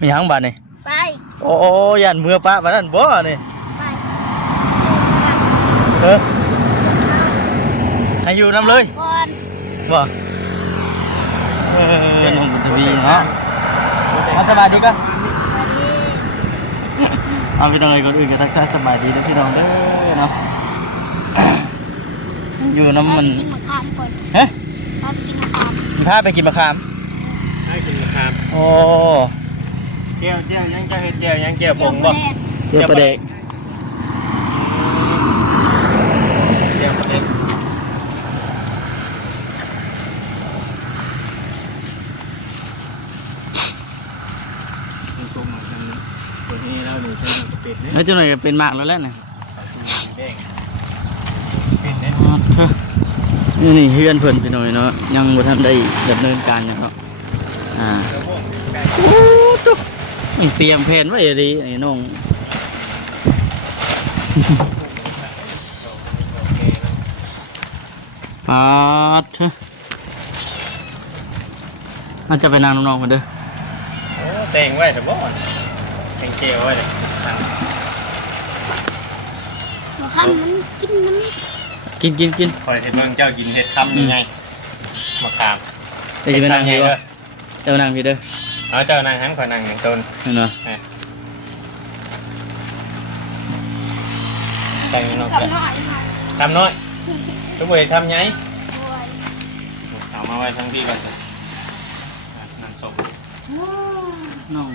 มีหยังบาดนี่ไปโอ้ยันเมื่อปะบาดนั้นบ่นี่ไปให้อยู่นำเลยก่อนบ่น้องบุญทวีเนาะมาสบายดีก็เอาพี่น้องไอ้คนอื่นก็ทักทายสบายดีนะพี่น้องเด้อเนาะอยู่น้ำมันกินมะขามก่อนเฮ้ยกินมะขามพาไปกินมะขามให้กินมะขามโอ้เจียวยังจะเห็ดเจียวยังเจียวผงบ่ เจียวปลาเด็กเจียวเด็กตรงๆกันตัวนี้เราดูใช้กระปิดเนี่ยแล้วเจ้าหน่อยก็เป็นมากแล้วเนี่ยปิดเนี่ยนี่เฮือนเพิ่นพี่น้อยเนาะยังบ่ทันได้ดำเนินการเนาะโอ้ตุ๊กเตรียมแผนไว้ดีไอ้น้องปาดน่าจะไปนางน้องๆกันเด้อโอ้แต่งไว้แต่บ่แต่งเจียวไว้เลยมะขามมันกินน้ำกินคอยเห็นเมืองเจ้ากินเห็ดคำยังไงมะขามเดี๋ยวจะไปนั่งพี่วะเจ้านั่งพี่เด้อเจ้านางหันคอยนั่งอย่างต้นเห็นไหมแต่งนก กับน้อยค่ะ ทำน้อยทุกเวททำไงเอามาไว้ทั้งที่ก่อนนั่งศพน้อง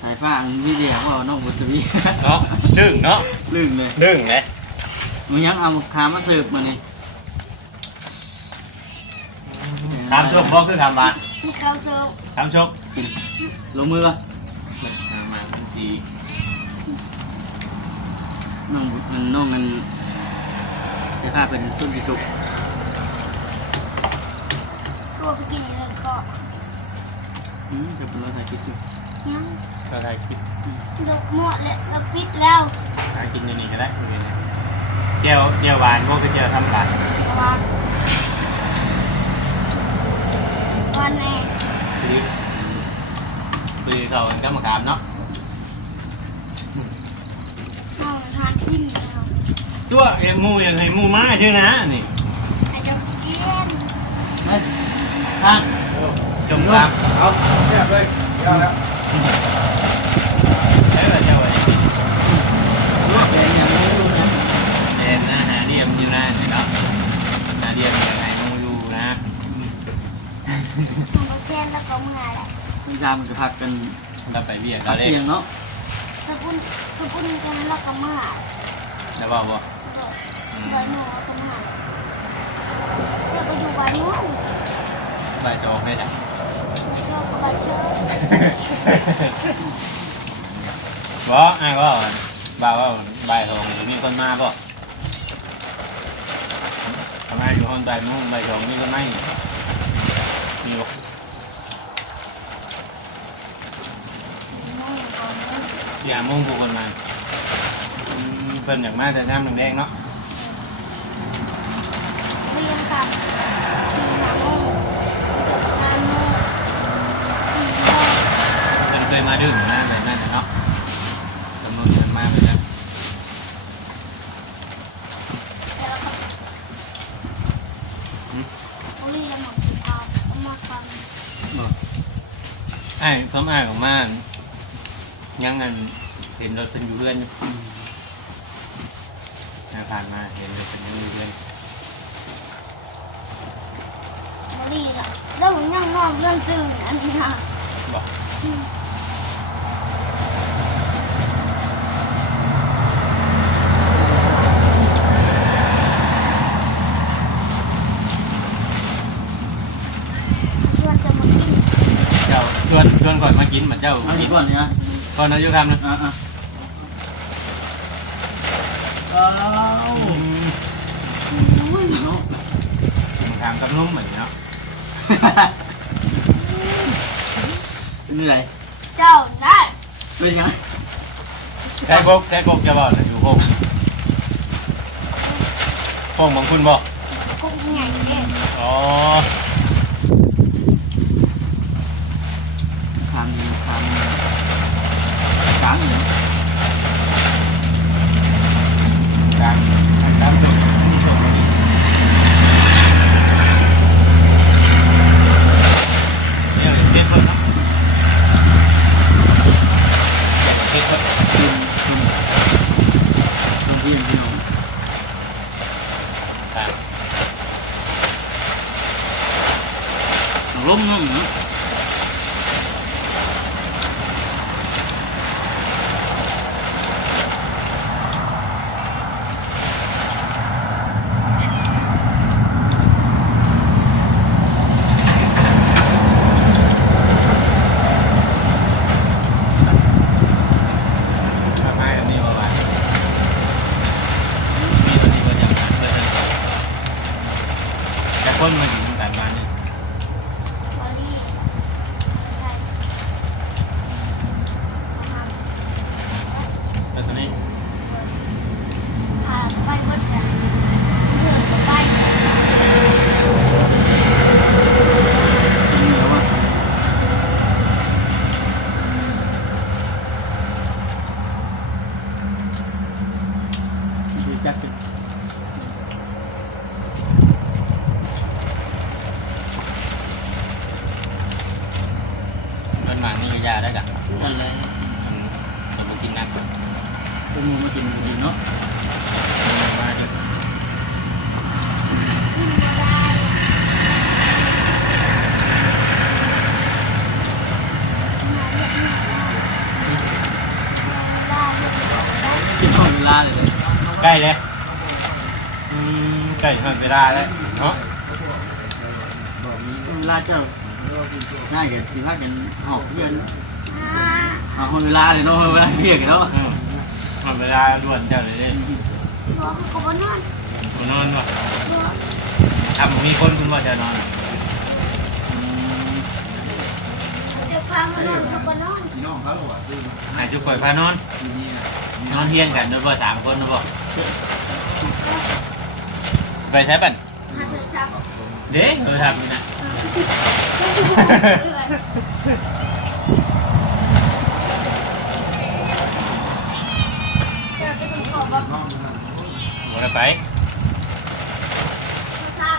สายฟ้านี่เดียวว่าน้องบุตรีเนาะดึงเนาะลึงเลยดึงเลยมันยังเอาขามาสืบมานี่ทำชกบ่คือทำบาทเขาเจอทำชกลงมือป่ะมาทั้งทีน้องมันจะฆ่าเป็นต้นพิสุกก็ไปกินอะไรก็จะเป็นรสชาติพิสุกยังก็ได้คิดดอกหมดแล้วเราปิดแล้วถ้ากินอย่างนี้ก็ได้เจียวหวานพวกเจียวทำหวานวันแน่ปีเขาก็มาขามเนาะเอาทานขึ้นแล้วตัวเอ็มมูอย่างไรมูม้าใช่นะนี่ไอ้เจ้าเกี้ยนท่านจมตามเอาเรียบเลยเรียบแล้วใช่ไหมเจ้าไอ้เรียนอย่างนี้ดูนะเรียนนะหาเดียมอยู่นะเนาะหาเดียมอย่างไรมูอยู่นะทำเส้นแล้วก็มือแหละคุณชามันจะพักกันเราไปเบียดเราเตียงเนาะสกุลกันแล้วก็มือแล้วบอกว่าใบหนูก็มือเดี๋ยวไปอยู่ใบนู้นใบโจ๊กให้จ้ะเชื่อก็ใบเชื่อบ่ก็บ่าวว่าใบทองมีคนมาบ่ทำไมอยู่ห้องใบนู้นใบทองมีคนไม่มีอย่ามุ่งกูคนมาเป็นอย่างมากแต่น้ำแดงเนาะเรียนกับสีหนัง3 โมง 4 โมงเป็นเคยมาดื่มมาแบบนั้นเนาะจำนวนเงินมากเลยนะเรียนมาทไอ้สมัยของมันยังเงินเห็นรถเป็นอยู่เรื่อยผ่านมาเห็นรถเป็นอยู่เรื่อยรีละแล้วผมยังนอนเรื่องตื่นอันนี้นะบอกชวนจะมากินเจ้าชวนก่อนมากินเหมือนเจ้าเอาดีก่อนเนี่ยก่อนอายุคำนะถามกับนุ่มเหมือนเนาะเป็นไงเจ้าได้เป็นยังแค่กจะบอกอยู่พงบางคุณบอกกุ๊กใหญ่เองอ๋อทำ างเนาะ กลางครับนี่ชมนี่เนี่ยเก็บไว้เนาะเก็บไว้ คุณพี่พี่น้อง ครับ ล้มเนาะ ทำให้แบบนี้ว่ามีตัวนี้ก็ยังมาเพื่อนแต่คนมันอยู่กันมาเนี่ย บอลลี่ใช่ แล้วตัวนี้ พาไปวัดกันเดินไปเนี่ย นี่แล้วว่าดูจักเลย มันหมางนี่ยาได้กัน กันเลย จะมากินนัก พวกมึงมากินเนาะ มาดิ ขึ้นมาได้มาเรียกหน่อยได้เรียกหน่อยได้ กินข้าวเวลาเลย ใกล้เลยใกล้ถึงเวลาแล้วเนาะ เวลาเจ้าง่ายกันสิพากันออกเพื่อน อ่า เอาเวลาเลยเนาะเวลาเรียกเนาะ ทำเวลาด่วนเจ้าเลยดิ บอกเขาบอกนอน คุณนอนวะ บอก ถ้าผมมีคนคุณว่าจะนอน เดี๋ยวพามานอนเขาบอกนอน หายจุกข่อยพานอนนอนเฮียงกันด้วยบ่สามคนด้วยบ่ไปใช้ปั่น หาเธอจับ เด้เออทำนี่นะ จะไปตรงขอบบอก หมดไป จับ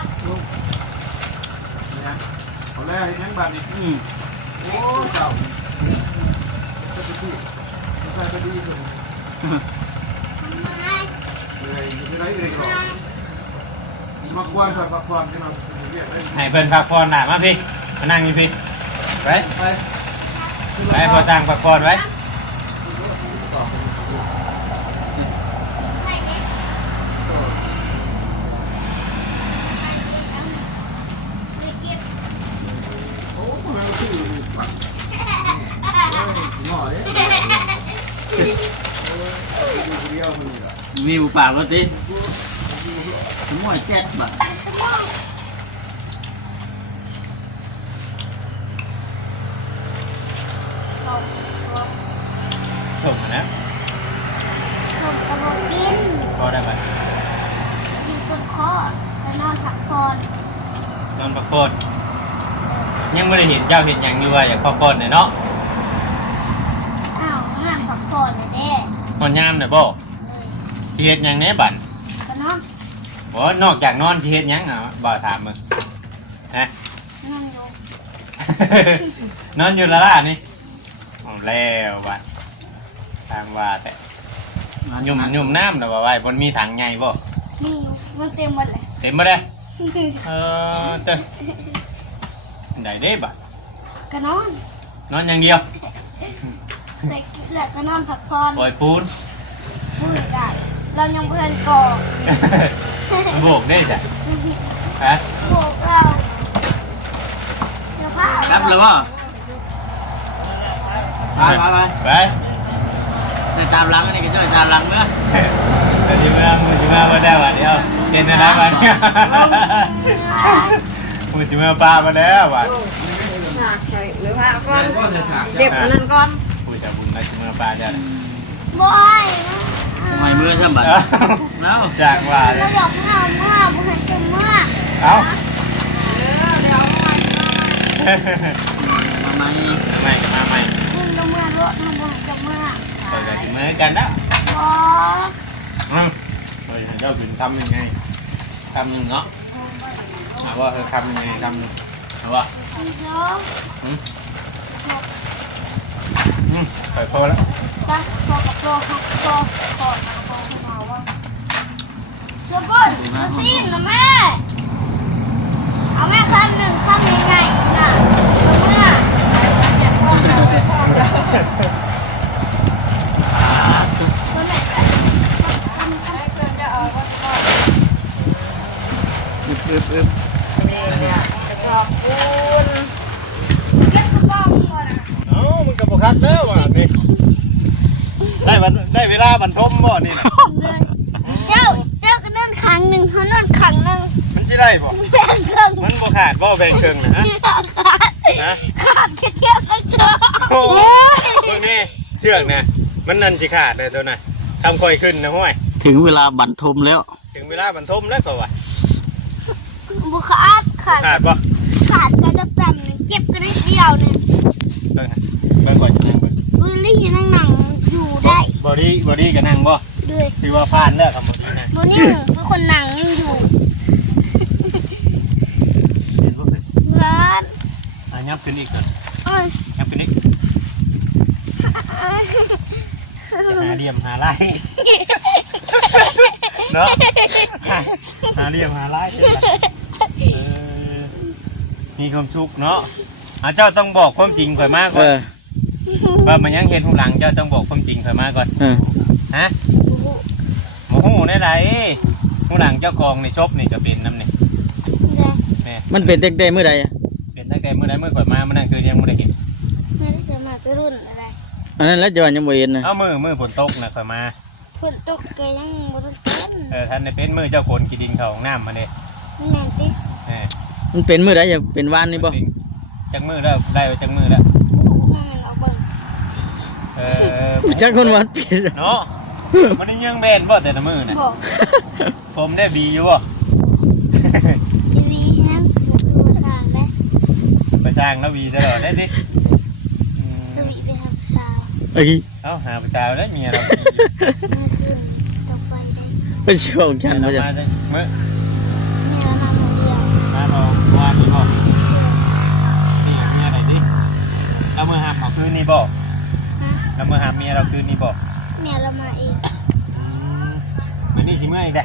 เอาแล้วยังบัดนี้ โอ้เจ้าจะไปที่ใส่ไปดีสุด ทำไม เลยไม่ได้เลยหรอกมาควานสัตว์มาควานที่เราเรียกได้ ให้เพิ่นพักผ่อนหน่ามาพี่มานั่งอยู่พี่ไป ไป ไปพอสร้างพักผ่อนไว้ ไม่เนี่ยไม่เก็บ โอ้ทำไมมันชื่อปักหน่อยเดียวมันอ่ะ มีอุปากแล้วสิสมมติแจ๊ดบะ สมองผมผม ถูกนะ ผมกระโดดกิน พอได้ไหม อยู่ต้นคอแล้วนอนพักผ่อน นอนพักผ่อนยังไม่ได้เห็นเจ้าเห็นอย่างอยู่ว่าอยากพักผ่อนเนี่ยเนาะ อ้าวงานพักผ่อนเลยเด้ นอนยามเนี่ยบ่สิเฮ็ดหยังแหน่บั่น ก็นอน บ่นอกจากนอนสิเฮ็ดหยังอ่ะบ่ถามมึงฮะ นอนอยู่ นอนอยู่ละล่ะนี่เอาแล้วบัดทางว่าแต่หยุ่มน้ำน่ะว่าไว้บนมีถังใหญ่บ่ มีอยู่มันเต็มหมดเลย เต็มบ่ได้เจ้าได้เด้บัด ก็นอน นอนอย่างเดียว แต่เกลือก็นอนพักผ่อน ปล่อยปูน พูดได้เรายังเพื่อนก่อ โบกได้จ้ะฮะ พวกเราเดี๋ยวผ้า ครับแล้วบ่ไปไปไป ไป ไปตามหลังอันนี้ก็จะไปตามหลังเมื่อ เดี๋ยวมือมาบ่ได้บัดเดียวเห็นอะไรบัดเนี่ยมือมาปลามาแล้วบัด ฉากใส่หรือผ้าก้อน ก็จะฉาก เก็บอันนั้นก้อน ผู้จะบุญมาชิมาปลาจ้ะ บอย ทำไมเมื่อช่ำบัดแล้ว จากว่าเล เรา ย หยอกเงาเมื่อบุหันจะเมื่อ เอ้า เดี๋ยวมัน มาไหม ใหม่มาใหม่ มึงเราเมื่อรถมันบุหันจะเมื่อ ขา เหมือนกันนะ บอ เฮ้ยเจ้าถึงทำยังไงทำหนึ่งเนาะถามว่าทำยังไงทำหนึ่งถามว่า เยอะ ไปพอแล้ว จ้ะพอกับโปรหักโปรขอโปรมาว่าเชื่อก่อนมาซิมนะแม่เอาแม่คำหนึ่งคำใหญ่ๆน่ะเมื่ออึบ ขอบคุณ เก็บกระบอกหมดอ่ะ เอ้ามึงกับบุคักเด้อว่ะนี่ได้เวลาบรรทมบ่นี่นะ เลยเจ้าก็นั่นครั้งหนึ่งเขานั่นครั้งหนึ่ง มันสิได้บ่ แบ่งครึ่ง มันบ่ขาดบ่แบ่งครึ่งนะฮะ ขาดแค่เทียบกันเจอ โอ้โหตัวนี้เชือกนะมันนั่นสิขาดเลยตัวน่ะทำค่อยขึ้นนะห้อย ถึงเวลาบันทมแล้ว ถึงเวลาบรรทมแล้วก็ว่า บุขาด ขาดบ่ ขาดกันต่ำๆเจ็บกันนิดเดียวเนี่ย เบิ่งก่อนจะนั่งเบิ่ง บุลี่นั่งหนังอยู่ได้ บอดี้ก็นั่งบ่ ด้วย ที่ว่าผ่านแล้วคำบ่ดีนะ โมนี่คือคนหนังยังอยู่ เห็นบ่เป็น เพื่อน ยับขึ้นอีกนะ เอ้ย ยับขึ้นอีกหาเหลี่ยมหาลายเนาะหาเหลี่ยมหาลายมีความสุขเนาะเจ้าต้องบอกความจริงข่อยมาก่อนว่ามันยังเห็นหูหลังเจ้าต้องบอกความจริงข่อยมาก่อนฮะหมูหูได้ไรหูหลังเจ้าของในชบนี่จะเป็นน้ำนี่แม่ มันเป็นเต็มๆเมื่อใดอะ เป็นตั้งแต่เมื่อใดเมื่อข่อยมามันนั่นคือยังไม่ได้เห็น ไม่ได้จะมาไปรุ่นอะไร อันนั้นแล้วจะว่ายังบ่เห็นนะ เอามือฝนตกนะข่อยมา ฝนตกแกยังบ่ต้องเต้น ท่านในเป็นมือเจ้าคนกินดินเขาของน้ำมาเด้ นี่แมนติ มันเป็นเมื่อใดจะเป็นวานนี่บ่ จักมือแล้วได้จักมือแล้ว มันเอาเบิ่ง จักคนวานเป็น เนาะมันได้ยังแบนบ่แต่ละมือน่ะ บอก ผมได้บีอยู่บ่ ทีวีนะดูทางได้ ไปจ้างแล้วบีตลอดได้ดิ ดูวีไปทำสาว เอ้ย เอ้าหาประจาแล้วเมียเรา มาขึ้นต่อไปได้ เป็นช่วงฉัน เรา บ่จะ มาจังมือ เมียเรามาคนเดียว มาเราวานนี่บ่นี่เมียไหนดิเอามือหาเอาคืนนี่บ่ ฮะ เอามือหาเมียเราคืนนี่บ่ เมียเรามาเอง มันนี่สิเมื่ออีกได้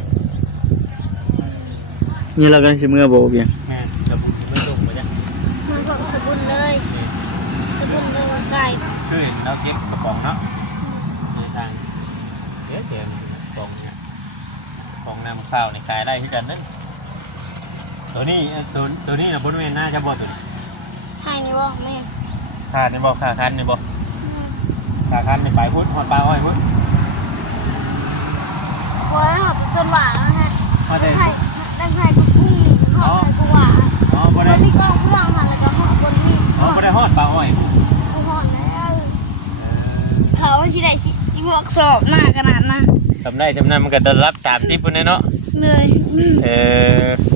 นี่เรากันสิเมื่อบ่เพียง แม่เดี๋ยวผมไม่ส่งไปจ้ะ มันบอกสบุนเลยสบุนเลยว่าไก่ คือเห็นเราเก็บกระป๋องเนาะในทางเดี๋ยวกระป๋องเนี่ยกระป๋องน้ำข้าวในขายได้ที่กันนั่นตัวนี้นะบริเวณหน้าจะบ่ตัวนี้ ให้นี่บอกแม่ ขาดในบ่ขาคันในบ่ขาคันในปลายพุทธหอดปลาอ้อยพุทธ โอ้ยหอบจนหวานแล้วฮะ มาเด้ ไข่ดังไข่กูกุ้งหอบไข่กูหวาน อ๋อบ่ มั ได้ นมีกล้องข้างหลังหันแล้วก็หอบบนนี่ อ๋อบ่ได้หอดปลาอ้อย กูหอดแล้วเขาที่ไหนชิบอกสอบหน้าขนาดน่ะ ทำได้ทำนั้นมันก็จะรับ30พุ่นเนาะ เลย เ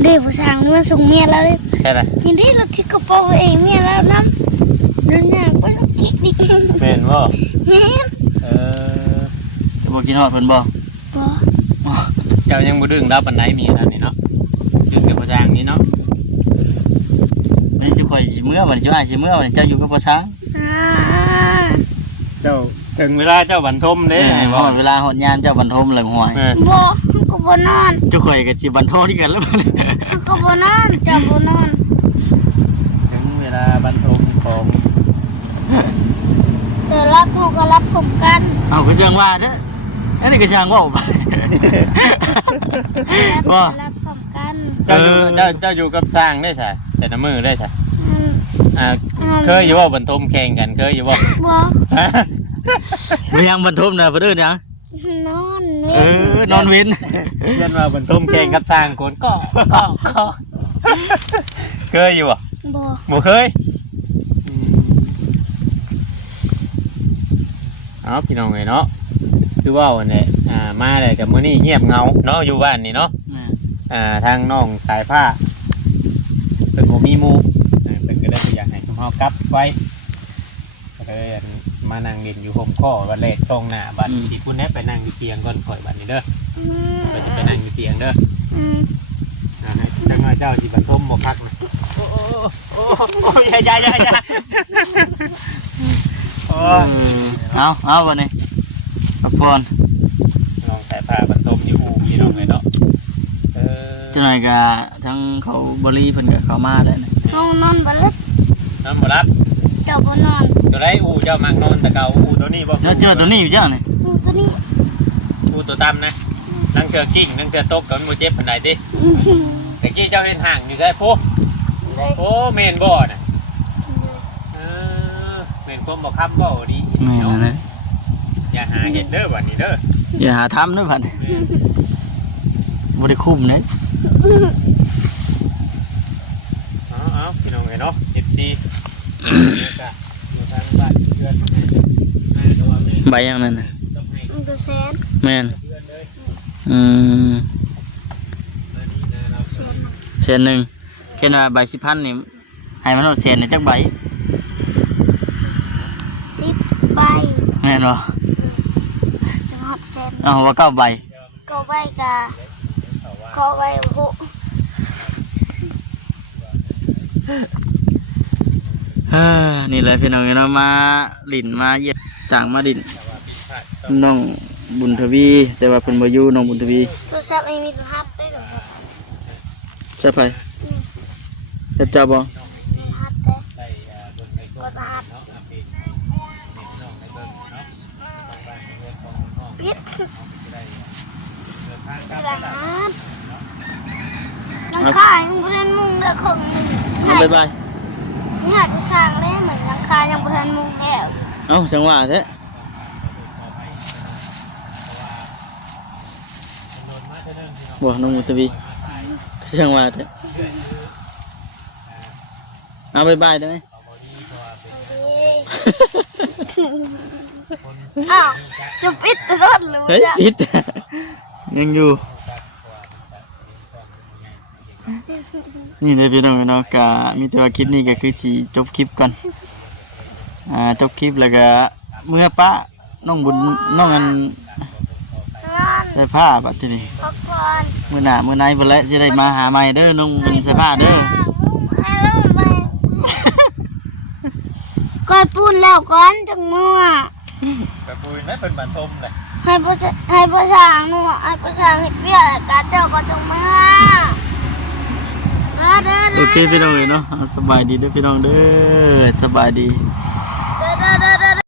เด็กผู้ชายนี่มาส่งเมียแล้วเลย ใช่ละ ยินดีเราที่กระเป๋าเองเมียแล้วน้ำเรื่องงานก็ต้องกินนี่ เป็นบ่ แม่ จะบ่กินฮอดเพิ่นบ่ บอ เจ้ายังบ่ดึงรับปันไดมีอันนี้เนาะดึงแต่พระจางนี้เนาะ นี่สิข่อยสิเมื่อวันนี้เจ้าอ้ายสิเมื่อวันนี้เจ้าอยู่กับพ่อช้าง อ่า เจ้าถึงเวลาเจ้าบรรทมเด้ไง ฮ บ่ อดเวลาฮอดยามเจ้าบรรทมแล้วหวย บอกูบนอน เจ้าข่อยก็สิบรรทมที่กันแล้ว กูบนอนจะบนอน ถึงเวลาบรรทมของ เธอรับเขาก็รับผมกัน เอาก็ช่างว่าเด้ออันนี้ก็ช่างว่าบ่ รับผมกัน เจ้าอยู่กับสร้างได้ใช่แต่ละมือได้ใช่ อืม เคยอยู่บ่บรรทมแข่งกันเคยอยู่บ่ บอ บ่ยังบรรทมน่ะเพิ่นเอิ้นหยัง นอน นอนเว้น ยันว่าบรรทมแข่งกับสร้างคนก็เคยอยู่บ่ บอ บ่เคยเอาพี่น้องไงเนาะคือว่าวันนี้มาเลยกับมื้อนี้เงียบเงาเนาะอยู่บ้านนี่เนาะทางน้องสายผ้าเป็นบ่มีหมู่เพิ่นก็ได้อยากให้ชุมเฮากลับไว้แล้วก็ ยมานั่งเล่นอยู่ห่มข้อวันแรกตรงหน้าบัดสิพุ่นแน่ไปนั่งอยู่เตียงก่อนข่อยบัดนี้เด้อไปจะไปนั่งอยู่เตียงเด้อให้จังว่าเจ้าสิบทมบ่คักนะโอ้ยอย่าโอ้ย เอาวันนี้พักผ่อน ลองแต่ผ้าบรรทมอยู่พี่น้องเลยเนาะจังไหนก็ทั้งเขาบริเพิ่นก็เข้ามาได้นะ ห้องนอนบัลลัด นอนบ่รับ เจ้าบ่นอน ตัวไรเจ้ามักนอนแต่เก่าตัวนี้บ่ แล้วเจอตัวนี้อยู่จ้านี่ ตัวนี้ ตัวต่ำนะนั่งเถื่อกิ้งนั่งเถื่อตกกันบ่เจ็บปานใดติแต่กี้เจ้าเห็นห่างอยู่ได้ปุ๊โอ้เมนบ่น่ะเมนความบ่ค้ำบ่ดี แม่นเลย อย่าหาเห็ดเด้อบัดนี้เด้อ อย่าหาทำเด้อพันบ่ได้คุ้มเด้ เอาพี่น้องเอ้ยเนาะ FC ทางบ้านเพื่อน ใบอย่างนั้นน่ะ มันก็แสน แม่นอืม แสนนึง 100,000แค่ว่าใบ10,000นี่ให้มันเอาแสนในจักใบ 10 ใบ แม่นบ่ จังฮอดแสน เอาว่า9ใบ ก็ใบกะก็ใบโห นี่แหละพี่น้องเนาะมาหลินมาเยี่ยมต่างมาดินน้องบุญทวีแต่ว่าเพิ่นบ่อยู่น้องบุญทวี โทรศัพท์ไม่มีรหัสได้หรอครับ ใช่ไผเฮ็ดเจ้าบ่ รหัสได้ก็รหัสปิดรหัสยังขายยังบริเวณมุงแล้วของหนึ่ง เอาบ๊ายบาย นี่หาดผู้ชางเลยเหมือนยังขายยังบริเวณมุงแล้ว เอ้าจังหวะแท้บ่น้องบุญทวีจังหวะแท้เอาบ๊ายบายได้ไหม อ้าวจะปิดตลอดเลย เฮ้ยติดยังอยู่นี่เลยพี่น้องเนาะก็มีแต่ว่าคลิปนี้ก็คือสิจบคลิปก่อนจบคลิปแล้วก็เมื่อป้าน้องบุญน้องอันใส่ผ้าบัดทีนี้ พักผ่อน มื้อหน้ามื้อไหนพุ่นแหละสิได้มาหาใหม่เด้อน้องบุญใส่ผ้าเด้อ ก้อยปูนแล้วก้อนจังมั่ว กระปุยไม่เป็นบรรทมเลย ให้ประชางนัวให้ประชางเฮ็ดเบี้ยกาเจ้าก็จังมั่วเด้อ โอเคพี่น้องเนาะสบายดีเด้อพี่น้องเด้อสบายดี เ